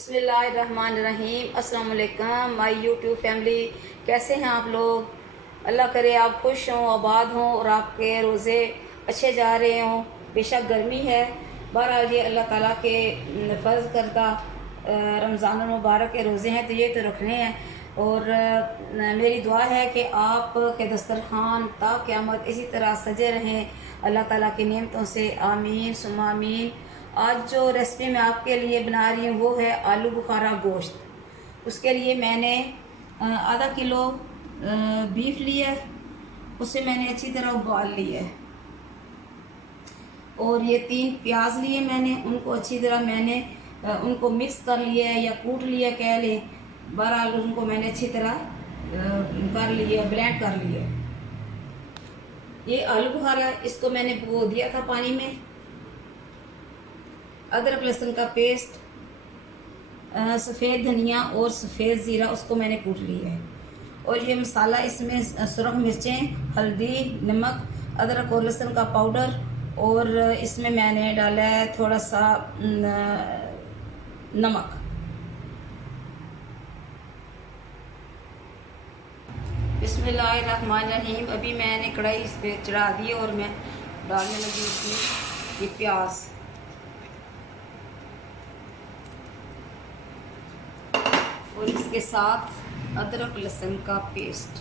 बिस्मिल्लाहिर्रहमानिर्रहीम। अस्सलाम वालेकुम माय यूट्यूब फैमिली, कैसे हैं आप लोग। अल्लाह करे आप खुश हों, आबाद हों और आपके रोज़े अच्छे जा रहे हों। बेशक गर्मी है, बहरहाल ये अल्लाह ताला के फ़र्ज़ करदा रमज़ान मुबारक के रोज़े हैं तो ये तो रखने हैं। और मेरी दुआ है कि आप के दस्तरखान ता क़यामत इसी तरह सजे रहें अल्लाह ताला की नेमतों से, आमीन सुम्मा आमीन। आज जो रेसिपी मैं आपके लिए बना रही हूँ वो है आलू बुखारा गोश्त। उसके लिए मैंने आधा किलो बीफ लिया है, उसे मैंने अच्छी तरह उबाल लिया है। और ये 3 प्याज लिए मैंने, उनको अच्छी तरह मैंने उनको मिक्स कर लिया है या कूट लिया कह लें। बहरहाल उनको मैंने अच्छी तरह कर लिया, ब्लेंड कर लिया। ये आलू बुखारा, इसको मैंने भिगो दिया था पानी में। अदरक लहसुन का पेस्ट, सफ़ेद धनिया और सफ़ेद ज़ीरा, उसको मैंने कूट लिया है। और ये मसाला, इसमें सुरख मिर्चें, हल्दी, नमक, अदरक और लहसुन का पाउडर, और इसमें मैंने डाला है थोड़ा सा नमक। बिस्मिल्लाहिर्रहमानिर्रहीम। अभी मैंने कढ़ाई इस पर चढ़ा दी और मैं डालने लगी इसमें ये प्याज। और इसके साथ अदरक लहसुन का पेस्ट।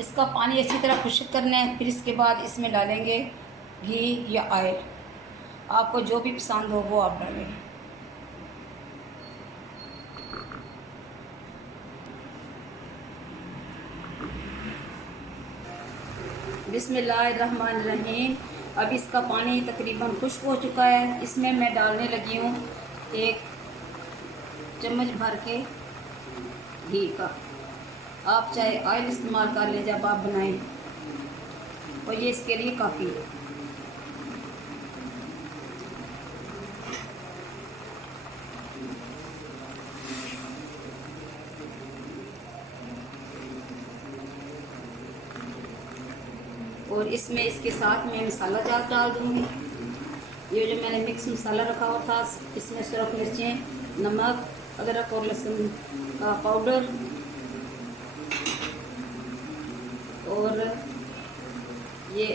इसका पानी अच्छी तरह खुश्क करना है। फिर इसके बाद इसमें डालेंगे घी या ऑयल, आपको जो भी पसंद हो वो आप डालें। बिस्मिल्लाहिर्रहमानिर्रहीम। अब इसका पानी तकरीबन खुश्क हो चुका है। इसमें मैं डालने लगी हूँ 1 चम्मच भर के घी का। आप चाहे ऑयल इस्तेमाल कर लें जब आप बनाएं, और ये इसके लिए काफ़ी है। और इसमें इसके साथ मैं मसाला जात डाल दूँगी। ये जो मैंने मिक्स मसाला रखा हुआ था, इसमें सुरख मिर्चें, नमक, अदरक और लहसुन का पाउडर, और ये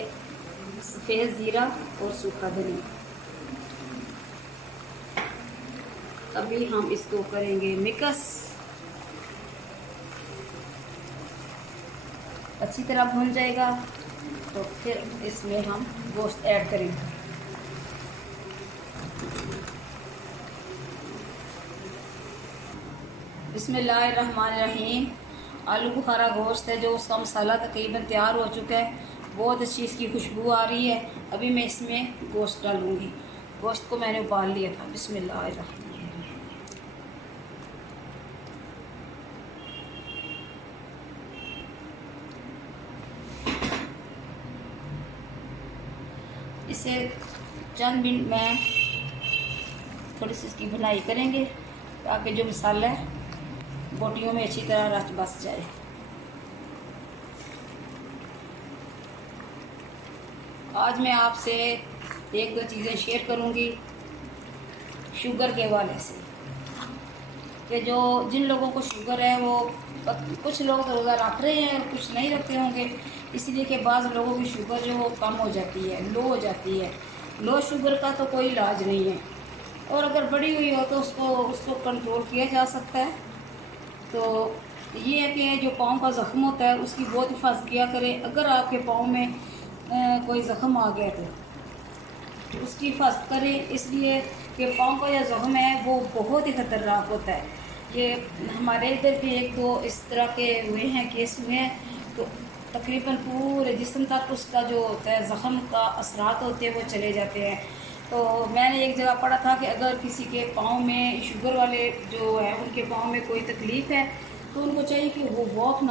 सफ़ेद ज़ीरा और सूखा धनिया। अभी हम इसको करेंगे मिक्स। अच्छी तरह भून जाएगा तो फिर इसमें हम गोश्त ऐड करेंगे। बिस्मिल्लाहिर्रहमानिर्रहीम। आलू बुखारा गोश्त है जो, उसका मसाला तकरीबन तैयार हो चुका है। बहुत अच्छी इसकी खुशबू आ रही है। अभी मैं इसमें गोश्त डालूँगी। गोश्त को मैंने उबाल लिया था। बिस्मिल्लाहिर्रहमानिर्रहीम। इसे चंद मिनट में थोड़ी सी इसकी भुनाई करेंगे ताकि जो मसाला है बोटियों में अच्छी तरह रच बस जाए। आज मैं आपसे 1-2 चीज़ें शेयर करूंगी शुगर के हवाले से, कि जो जिन लोगों को शुगर है वो, कुछ लोग रोज़ा रख रहे हैं और कुछ नहीं रखते होंगे, इसलिए कि बाज़ लोगों की शुगर जो वो कम हो जाती है, लो हो जाती है। लो शुगर का तो कोई इलाज नहीं है, और अगर बढ़ी हुई हो तो उसको कंट्रोल किया जा सकता है। तो ये है कि जो पाँव का ज़ख़म होता है उसकी बहुत हिफाजत किया करें। अगर आपके पाँव में कोई ज़ख़म आ गया तो उसकी हिफाजत करें, इसलिए कि पाँव का जो ज़ख़म है वो बहुत ही ख़तरनाक होता है। ये हमारे इधर भी 1-2 इस तरह के हुए हैं, केस हुए हैं, तो तकरीबन पूरे जिस्म तक उसका जो होता है ज़ख़म का असरात होते हैं वो चले जाते हैं। तो मैंने एक जगह पढ़ा था कि अगर किसी के पाँव में, शुगर वाले जो है उनके पाँव में कोई तकलीफ़ है तो उनको चाहिए कि वो वॉक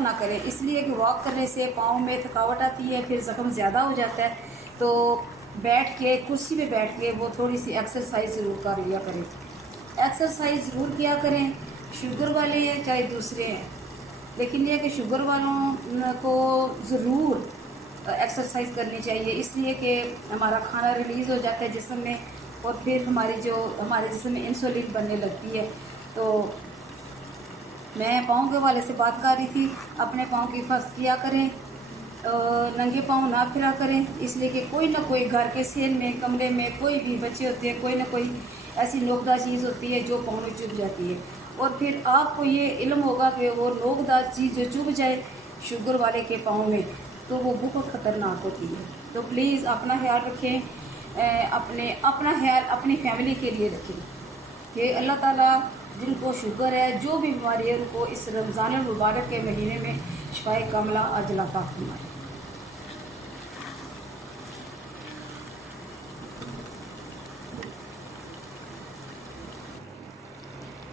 ना करें, इसलिए कि वॉक करने से पाँव में थकावट आती है, फिर ज़ख़म ज़्यादा हो जाता है। तो बैठ के, कुर्सी पे बैठ के वो थोड़ी सी एक्सरसाइज ज़रूर कर लिया करें। एक्सरसाइज ज़रूर किया करें, शुगर वाले हैं चाहे दूसरे हैं, लेकिन यह कि शुगर वालों को ज़रूर एक्सरसाइज करनी चाहिए, इसलिए कि हमारा खाना रिलीज़ हो जाता है जिस्म में और फिर हमारे जिस्म में इंसुलिन बनने लगती है। तो मैं पाँव के हवाले से बात कर रही थी। अपने पाँव की हिफाजत किया करें, नंगे पाँव ना फिरा करें, इसलिए कि कोई ना कोई घर के सेन में, कमरे में कोई भी बच्चे होते हैं, कोई ना कोई ऐसी नोकदार चीज़ होती है जो पाँव में चुभ जाती है और फिर आपको ये इल्म होगा कि वो नोकदार चीज़ जो चुभ जाए शुगर वाले के पाँव में तो वो बहुत ख़तरनाक होती है। तो प्लीज़ अपना ख्याल रखें, अपना ख्याल अपनी फैमिली के लिए रखें कि अल्लाह ताला जिनको शुगर है, जो भी बीमारी है, उनको इस रमज़ान मुबारक के महीने में शिफाए कामिला अजल अता फरमाए।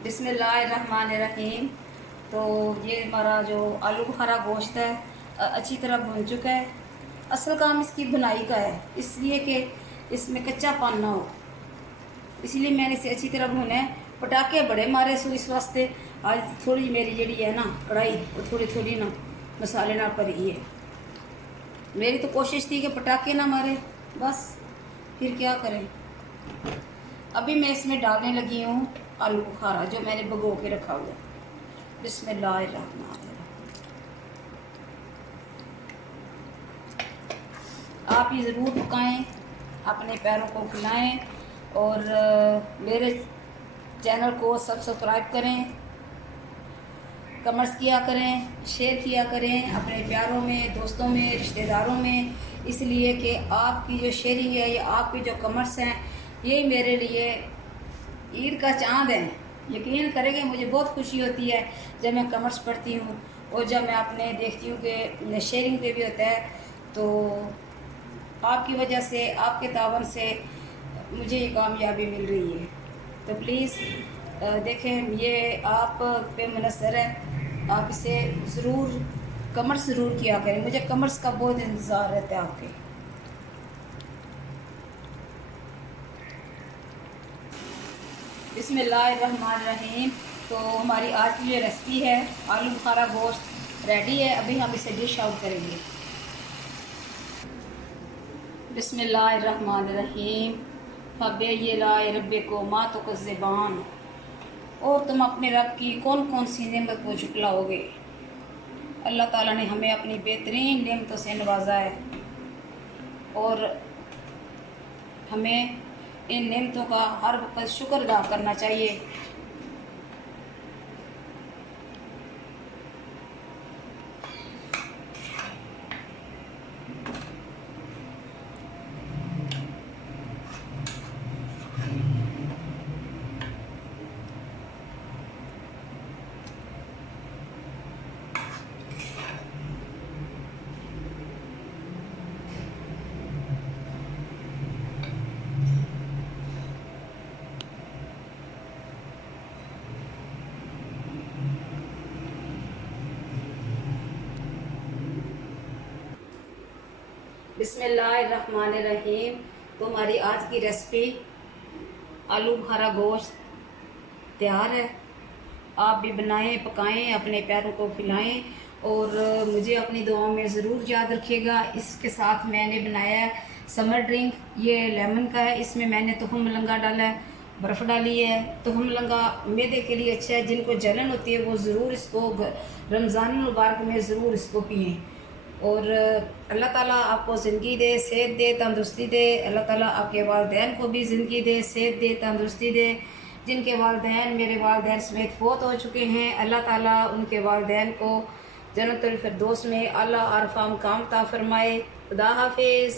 बिस्मिल्लाहिर्रहमानिर्रहीम। तो ये हमारा जो आलू बुखारा गोश्त है अच्छी तरह भुन चुका है। असल काम इसकी बुनाई का है, इसलिए कि इसमें कच्चापन ना हो, इसलिए मैंने इसे अच्छी तरह भुना है। पटाखे बड़े मारे सो इस वास्ते आज थोड़ी मेरी जड़ी है ना कढ़ाई वो थोड़ी ना मसाले ना भरी है। मेरी तो कोशिश थी कि पटाखे ना मारे, बस फिर क्या करें। अभी मैं इसमें डालने लगी हूँ आलू बुखारा जो मैंने भिगो के रखा हुआ है। बिस्मिल्लाहिर्रहमानिर्रहीम। आप ये ज़रूर पकाएं, अपने पैरों को खिलाएं और मेरे चैनल को सब्सक्राइब करें, कमेंट्स किया करें, शेयर किया करें अपने प्यारों में, दोस्तों में, रिश्तेदारों में, इसलिए कि आपकी जो शेयरिंग है या आपके जो कमेंट्स हैं यही मेरे लिए ईद का चांद है। यकीन करेंगे मुझे बहुत खुशी होती है जब मैं कमेंट्स पढ़ती हूँ और जब मैं अपने देखती हूँ कि शेयरिंग पे भी होता है, तो आपकी वजह से, आपके तावन से मुझे ये कामयाबी मिल रही है। तो प्लीज़ देखें, ये आप पे मुनसर है, आप इसे ज़रूर कमेंट्स ज़रूर किया करें, मुझे कमेंट्स का बहुत इंतज़ार रहता है आपके। बिस्मिल्लाहिर्रहमानिर्रहीम। तो हमारी आज की जो रेसिपी है आलू बुखारा गोश्त रेडी है। अभी हम इसे डिश आउट करेंगे। बिस्मिल्लाहिर्रहमानिर्रहीम। फबे ये लाए रब्बे को माँ तो ज़बान, और तुम अपने रब की कौन कौन सी नेमत को झुटलाओगे। अल्लाह ताला ने हमें अपनी बेहतरीन नेमतों से नवाजा है और हमें इन नेमतों का हर वक्त शुक्र अदा करना चाहिए। बिस्मिल्लाहिर्रहमानिर्रहीम। तो हमारी आज की रेसिपी आलू बुखारा गोश्त तैयार है। आप भी बनाएं, पकाएं, अपने प्यारों को खिलाएं और मुझे अपनी दुआओं में ज़रूर याद रखिएगा। इसके साथ मैंने बनाया है समर ड्रिंक, ये लेमन का है। इसमें मैंने तुहम मलंगा डाला है, बर्फ़ डाली है। तुहम मलंगा मैदे के लिए अच्छा है, जिनको जलन होती है वो ज़रूर इसको रमज़ान मुबारक में ज़रूर इसको पिएँ। और अल्लाह ताला आपको ज़िंदगी दे, सेहत दे, तंदुरुस्ती दे। अल्लाह ताला आपके वालिदैन को भी ज़िंदगी दे, सेहत दे, तंदुरुस्ती दे। जिनके वालिदैन मेरे वालिदैन समेत फ़ौत हो चुके हैं, अल्लाह ताला उनके वालिदैन को जन्नतुल फिरदौस में आला अरफ़ा मकाम अता फ़रमाए। खुदा हाफिज़।